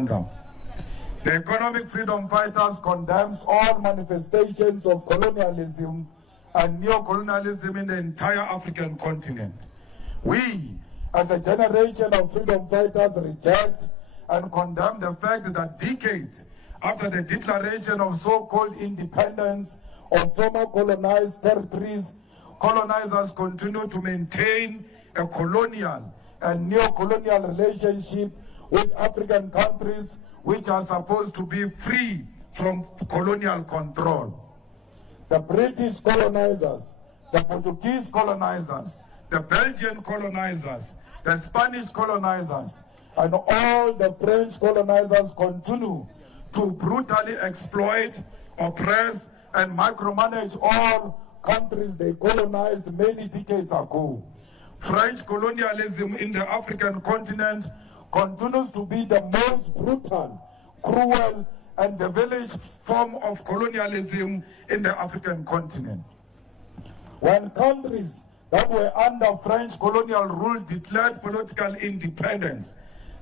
referendum. The Economic Freedom Fighters condemns all manifestations of colonialism and neo-colonialism in the entire African continent. We, as a generation of freedom fighters, reject and condemn the fact that decades after the declaration of so-called independence of former colonized territories, colonizers continue to maintain a colonial and neo-colonial relationship with African countries which are supposed to be free from colonial control. The British colonizers, the Portuguese colonizers, the Belgian colonizers, the Spanish colonizers, and all the French colonizers continue to brutally exploit, oppress, and micromanage all countries they colonized many decades ago. French colonialism in the African continent continues to be the most brutal, cruel, and devilish form of colonialism in the African continent. When countries that were under French colonial rule declared political independence,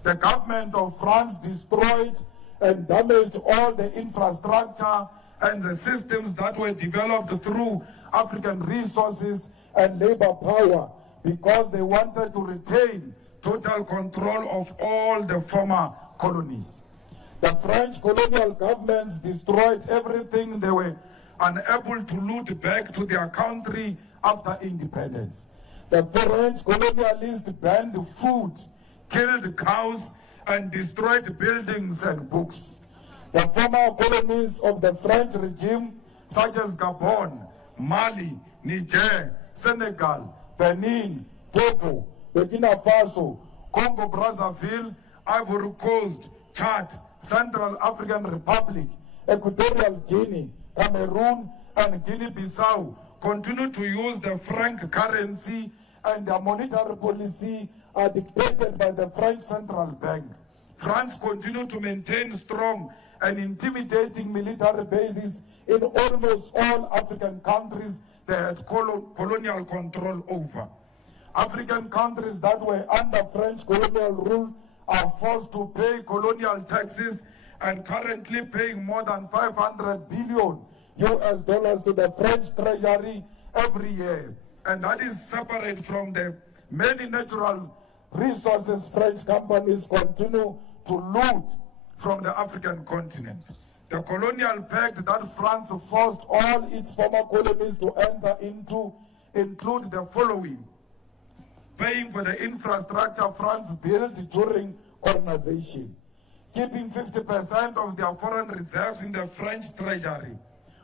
the government of France destroyed and damaged all the infrastructure and the systems that were developed through African resources and labor power because they wanted to retain total control of all the former colonies. The French colonial governments destroyed everything they were unable to loot back to their country after independence. The French colonialists banned food, killed cows, and destroyed buildings and books. The former colonies of the French regime, such as Gabon, Mali, Niger, Senegal, Benin, Togo, Burkina Faso, Congo-Brazzaville, Ivory Coast, Chad, Central African Republic, Equatorial Guinea, Cameroon, and Guinea-Bissau continue to use the franc currency, and their monetary policy are dictated by the French Central Bank. France continues to maintain strong and intimidating military bases in almost all African countries they had colonial control over. African countries that were under French colonial rule are forced to pay colonial taxes and currently paying more than 500 billion US dollars to the French treasury every year. And that is separate from the many natural resources French companies continue to loot from the African continent. The colonial pact that France forced all its former colonies to enter into include the following: paying for the infrastructure France built during colonization, keeping 50% of their foreign reserves in the French treasury.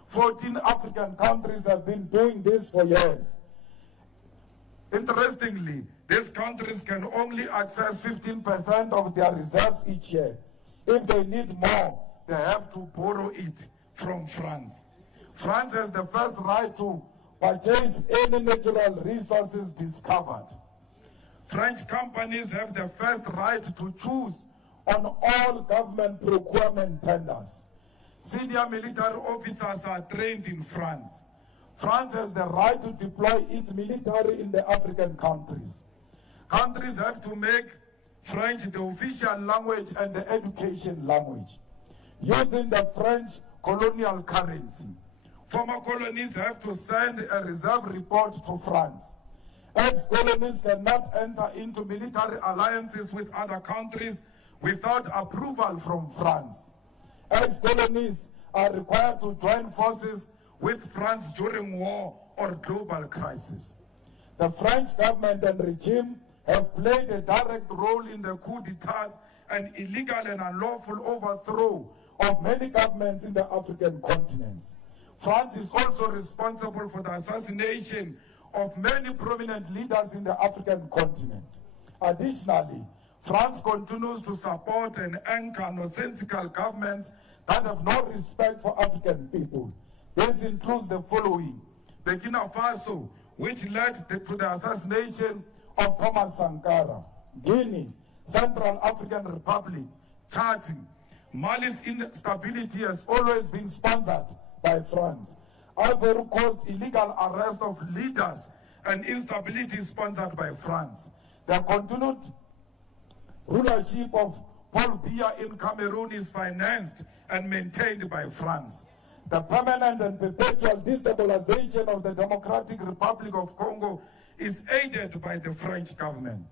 14 African countries have been doing this for years. Interestingly, these countries can only access 15% of their reserves each year. If they need more, they have to borrow it from France. France has the first right to purchase any natural resources discovered. French companies have the first right to choose on all government procurement tenders. Senior military officers are trained in France. France has the right to deploy its military in the African countries. Countries have to make French the official language and the education language, using the French colonial currency. Former colonies have to send a reserve report to France. Ex-colonies cannot enter into military alliances with other countries without approval from France. Ex-colonies are required to join forces with France during war or global crisis. The French government and regime have played a direct role in the coup d'etat and illegal and unlawful overthrow of many governments in the African continents. France is also responsible for the assassination of many prominent leaders in the African continent. Additionally, France continues to support and anchor nonsensical governments that have no respect for African people. This includes the following: Burkina Faso, which led to the assassination of Thomas Sankara; Guinea, Central African Republic, Chad. Mali's instability has always been sponsored by France. Ivory Coast, illegal arrest of leaders and instability sponsored by France. The continued rulership of Paul Biya in Cameroon is financed and maintained by France. The permanent and perpetual destabilization of the Democratic Republic of Congo is aided by the French government.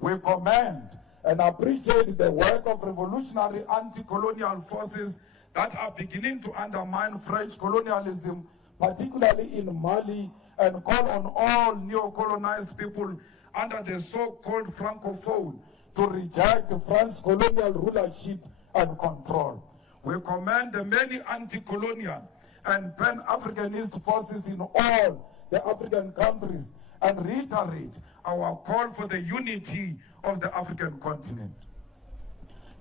We commend and appreciate the work of revolutionary anti-colonial forces that are beginning to undermine French colonialism, particularly in Mali, and call on all neo-colonized people under the so-called Francophone to reject France's colonial rulership and control. We commend the many anti-colonial and pan-Africanist forces in all the African countries and reiterate our call for the unity of the African continent.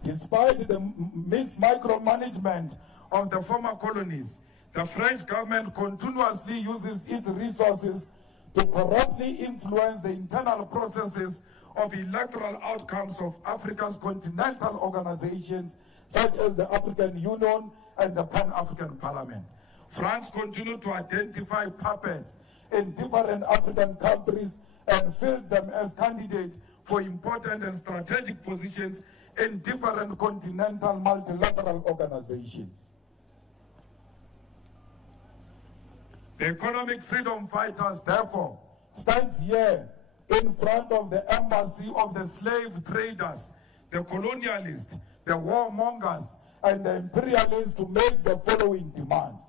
Despite the micromanagement of the former colonies, the French government continuously uses its resources to corruptly influence the internal processes of electoral outcomes of Africa's continental organizations, such as the African Union and the Pan-African Parliament. France continues to identify puppets in different African countries and field them as candidates for important and strategic positions in different continental multilateral organizations. The economic freedom fighters, therefore, stands here in front of the embassy of the slave traders, the colonialists, the warmongers, and the imperialists to make the following demands.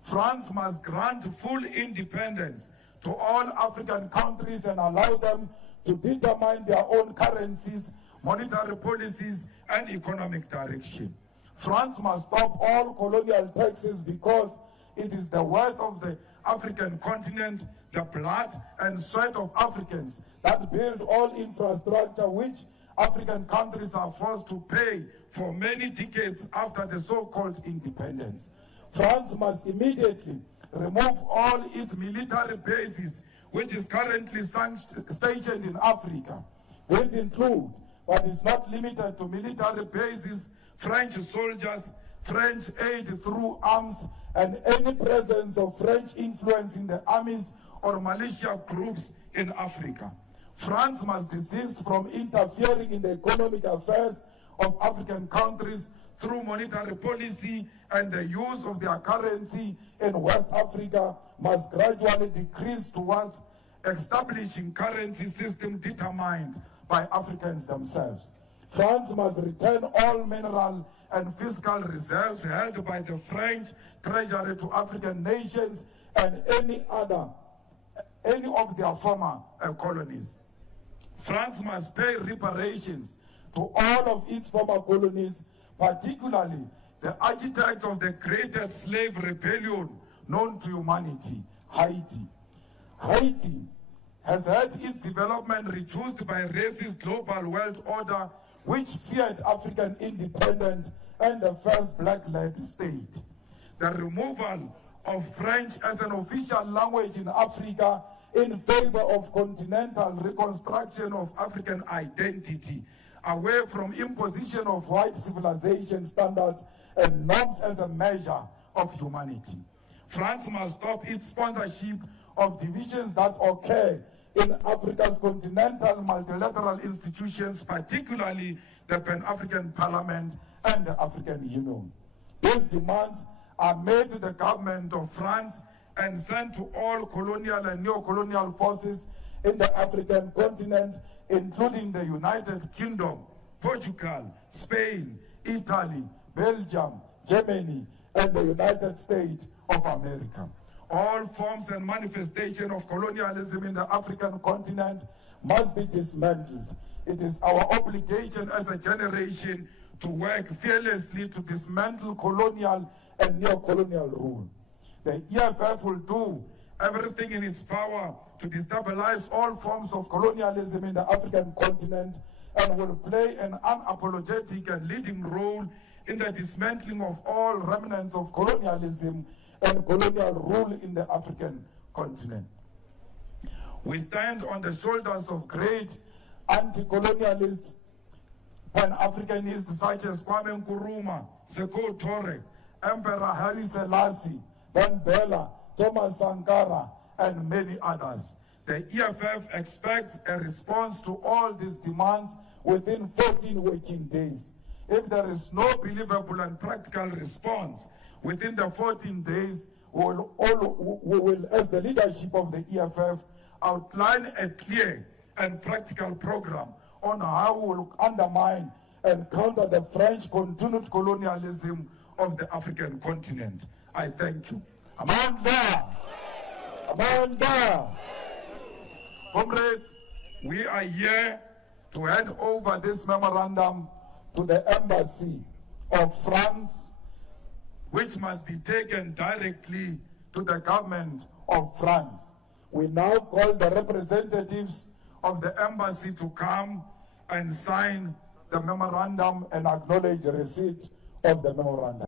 France must grant full independence to all African countries and allow them to determine their own currencies, monetary policies, and economic direction. France must stop all colonial taxes because it is the wealth of the African continent, the blood and sweat of Africans that build all infrastructure which African countries are forced to pay for many decades after the so-called independence. France must immediately remove all its military bases which is currently stationed in Africa. These include, but is not limited to, military bases, French soldiers, French aid through arms, and any presence of French influence in the armies or militia groups in Africa. France must desist from interfering in the economic affairs of African countries through monetary policy, and the use of their currency in West Africa must gradually decrease towards establishing currency system determined by Africans themselves. France must return all mineral and fiscal reserves held by the French treasury to African nations and any of their former colonies. France must pay reparations to all of its former colonies, particularly the architect of the greatest slave rebellion known to humanity, Haiti. Haiti has had its development reduced by racist global world order which feared African independence and the first black-led state. The removal of French as an official language in Africa in favor of continental reconstruction of African identity, away from imposition of white civilization standards and norms as a measure of humanity. France must stop its sponsorship of divisions that occur in Africa's continental multilateral institutions, particularly the Pan-African Parliament and the African Union. These demands are made to the government of France and sent to all colonial and neo-colonial forces in the African continent, including the United Kingdom, Portugal, Spain, Italy, Belgium, Germany, and the United States of America. All forms and manifestations of colonialism in the African continent must be dismantled. It is our obligation as a generation to work fearlessly to dismantle colonial and neo-colonial rule. The EFF will do everything in its power to destabilize all forms of colonialism in the African continent and will play an unapologetic and leading role in the dismantling of all remnants of colonialism and colonial rule in the African continent. We stand on the shoulders of great anti-colonialists, Pan-Africanists such as Kwame Nkrumah, Sekou Toure, Emperor Haile Selassie, Mandela, Thomas Sankara, and many others. The EFF expects a response to all these demands within 14 working days. If there is no believable and practical response within the 14 days, we will, as the leadership of the EFF, outline a clear and practical program on how we will undermine and counter the French continued colonialism of the African continent. I thank you. Amanda! Amanda! Comrades, we are here to hand over this memorandum to the embassy of France, which must be taken directly to the government of France. We now call the representatives of the embassy to come and sign the memorandum and acknowledge receipt of the memorandum.